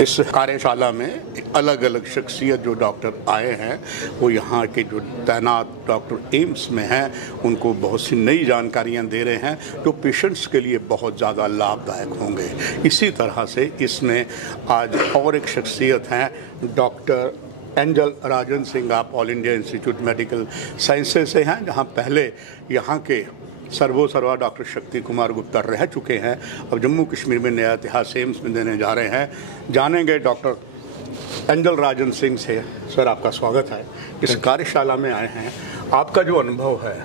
इस कार्यशाला में अलग अलग शख्सियत जो डॉक्टर आए हैं वो यहाँ के जो तैनात डॉक्टर एम्स में हैं उनको बहुत सी नई जानकारियाँ दे रहे हैं जो पेशेंट्स के लिए बहुत ज़्यादा लाभदायक होंगे। इसी तरह से इसमें आज और एक शख्सियत हैं डॉक्टर एंजल राजन सिंह। आप all India institute medical sciences से हैं, जहाँ पहले यहाँ के सर्वा डॉक्टर शक्ति कुमार गुप्ता रह चुके हैं। अब जम्मू कश्मीर में नया इतिहास एम्स में देने जा रहे हैं। जानेंगे डॉक्टर एंजल राजन सिंह से। सर, आपका स्वागत है। इस कार्यशाला में आए हैं, आपका जो अनुभव है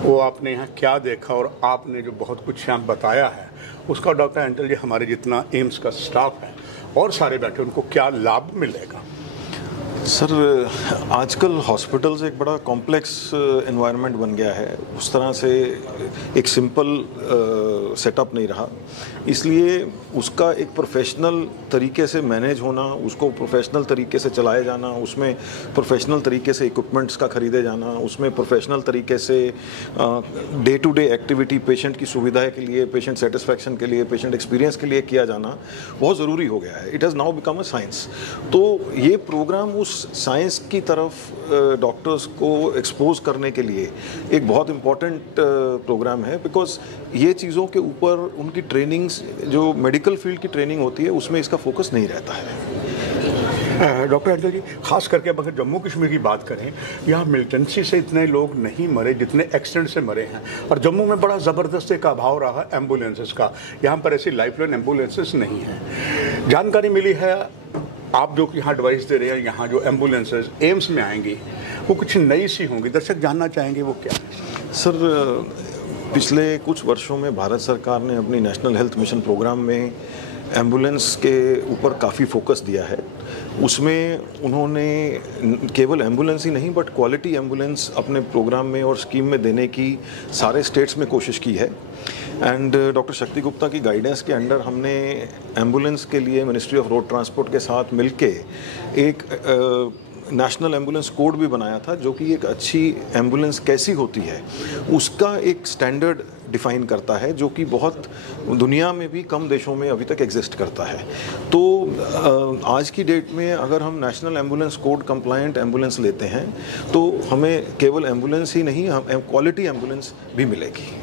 वो आपने यहाँ क्या देखा और आपने जो बहुत कुछ यहाँ बताया है उसका डॉक्टर एंजल जी हमारे जितना एम्स का स्टाफ है और सारे बैठे उनको क्या लाभ मिलेगा? सर, आजकल हॉस्पिटल्स एक बड़ा कॉम्प्लेक्स एनवायरनमेंट बन गया है। उस तरह से एक सिंपल सेटअप नहीं रहा, इसलिए उसका एक प्रोफेशनल तरीके से मैनेज होना, उसको प्रोफेशनल तरीके से चलाया जाना, उसमें प्रोफेशनल तरीके से इक्विपमेंट्स का खरीदे जाना, उसमें प्रोफेशनल तरीके से day to day activity patient की सुविधा के लिए, पेशेंट सेटिस्फैक्शन के लिए, पेशेंट एक्सपीरियंस के लिए किया जाना बहुत ज़रूरी हो गया है। It has now become a science. तो ये प्रोग्राम उस साइंस की तरफ डॉक्टर्स को एक्सपोज करने के लिए एक बहुत इम्पॉर्टेंट प्रोग्राम है, बिकॉज ये चीज़ों के ऊपर उनकी ट्रेनिंग्स जो मेडिकल फील्ड की ट्रेनिंग होती है उसमें इसका फोकस नहीं रहता है। डॉक्टर एंजल जी, खास करके अब अगर जम्मू कश्मीर की बात करें, यहाँ मिलिटेंसी से इतने लोग नहीं मरे जितने एक्सीडेंट से मरे हैं, और जम्मू में बड़ा ज़बरदस्त एक अभाव रहा एम्बुलेंसेस का। यहाँ पर ऐसी लाइफलाइन एम्बुलेंसेस नहीं है। जानकारी मिली है आप जो यहाँ एडवाइस दे रहे हैं, यहाँ जो एम्बुलेंसेस एम्स में आएंगी वो कुछ नई सी होंगी। दर्शक जानना चाहेंगे वो क्या है? सर, पिछले कुछ वर्षों में भारत सरकार ने अपनी नेशनल हेल्थ मिशन प्रोग्राम में एम्बुलेंस के ऊपर काफ़ी फोकस दिया है। उसमें उन्होंने केवल एम्बुलेंस ही नहीं बट क्वालिटी एम्बुलेंस अपने प्रोग्राम में और स्कीम में देने की सारे स्टेट्स में कोशिश की है। एंड डॉक्टर शक्ति गुप्ता की गाइडेंस के अंडर हमने एम्बुलेंस के लिए मिनिस्ट्री ऑफ रोड ट्रांसपोर्ट के साथ मिलके एक नेशनल एम्बुलेंस कोड भी बनाया था, जो कि एक अच्छी एम्बुलेंस कैसी होती है उसका एक स्टैंडर्ड डिफाइन करता है, जो कि बहुत दुनिया में भी कम देशों में अभी तक एग्जिस्ट करता है। तो आज की डेट में अगर हम national ambulance code compliant ambulance लेते हैं तो हमें केवल एम्बुलेंस ही नहीं, हम क्वालिटी एम्बुलेंस भी मिलेगी।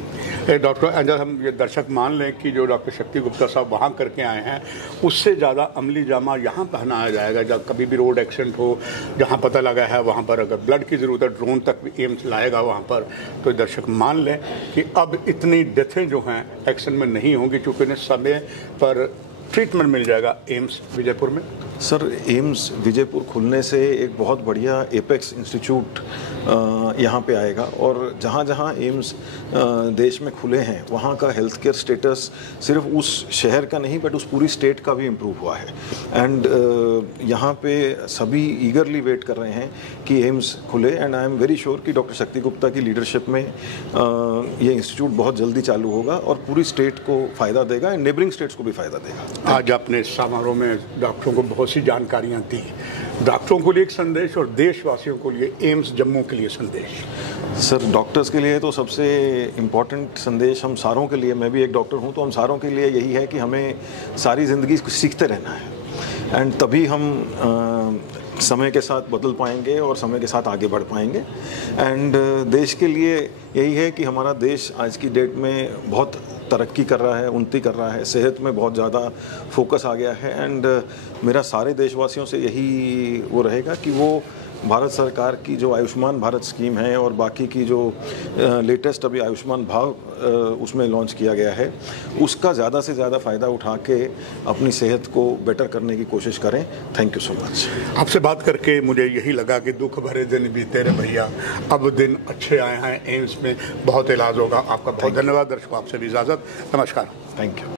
डॉक्टर एंजल, हम ये दर्शक मान लें कि जो डॉक्टर शक्ति गुप्ता साहब वहाँ करके आए हैं उससे ज़्यादा अमली जामा यहाँ पहनाया जाएगा। जब कभी भी रोड एक्सीडेंट हो, जहाँ पता लगा है वहाँ पर अगर ब्लड की ज़रूरत है, ड्रोन तक भी एम्स लाएगा वहाँ पर। तो दर्शक मान लें कि अब इतनी डेथें जो हैं एक्सीडेंट में नहीं होंगी, चूँकि उन्हें समय पर ट्रीटमेंट मिल जाएगा एम्स विजयपुर में। सर, एम्स विजयपुर खुलने से एक बहुत बढ़िया एपेक्स इंस्टीट्यूट यहाँ पे आएगा, और जहाँ जहाँ एम्स देश में खुले हैं वहाँ का हेल्थ केयर स्टेटस सिर्फ उस शहर का नहीं बट उस पूरी स्टेट का भी इम्प्रूव हुआ है। एंड यहाँ पे सभी ईगरली वेट कर रहे हैं कि एम्स खुले, and I am very sure कि डॉक्टर शक्ति गुप्ता की लीडरशिप में ये इंस्टीट्यूट बहुत जल्दी चालू होगा और पूरी स्टेट को फ़ायदा देगा एंड नेबरिंग स्टेट्स को भी फ़ायदा देगा। आज आपने समारोह में डॉक्टरों को बहुत सी जानकारियाँ दी। डॉक्टरों को लिए एक संदेश और देशवासियों को लिए एम्स जम्मू के लिए संदेश। सर, डॉक्टर्स के लिए तो सबसे इम्पॉर्टेंट संदेश हम सारों के लिए, मैं भी एक डॉक्टर हूँ तो हम सारों के लिए यही है कि हमें सारी ज़िंदगी सीखते रहना है, एंड तभी हम समय के साथ बदल पाएंगे और समय के साथ आगे बढ़ पाएंगे। एंड देश के लिए यही है कि हमारा देश आज की डेट में बहुत तरक्की कर रहा है, उन्नति कर रहा है, सेहत में बहुत ज़्यादा फोकस आ गया है। एंड मेरा सारे देशवासियों से यही वो रहेगा कि वो भारत सरकार की जो आयुष्मान भारत स्कीम है और बाकी की जो लेटेस्ट अभी आयुष्मान भारत उसमें लॉन्च किया गया है, उसका ज़्यादा से ज़्यादा फ़ायदा उठा के अपनी सेहत को बेटर करने की कोशिश करें। Thank you so much. आपसे बात करके मुझे यही लगा कि दुख भरे दिन बीते रहे भैया, अब दिन अच्छे आए हैं। एम्स में बहुत इलाज होगा। आपका बहुत धन्यवाद। दर्शकों, आपसे भी इजाज़त। नमस्कार। Thank you.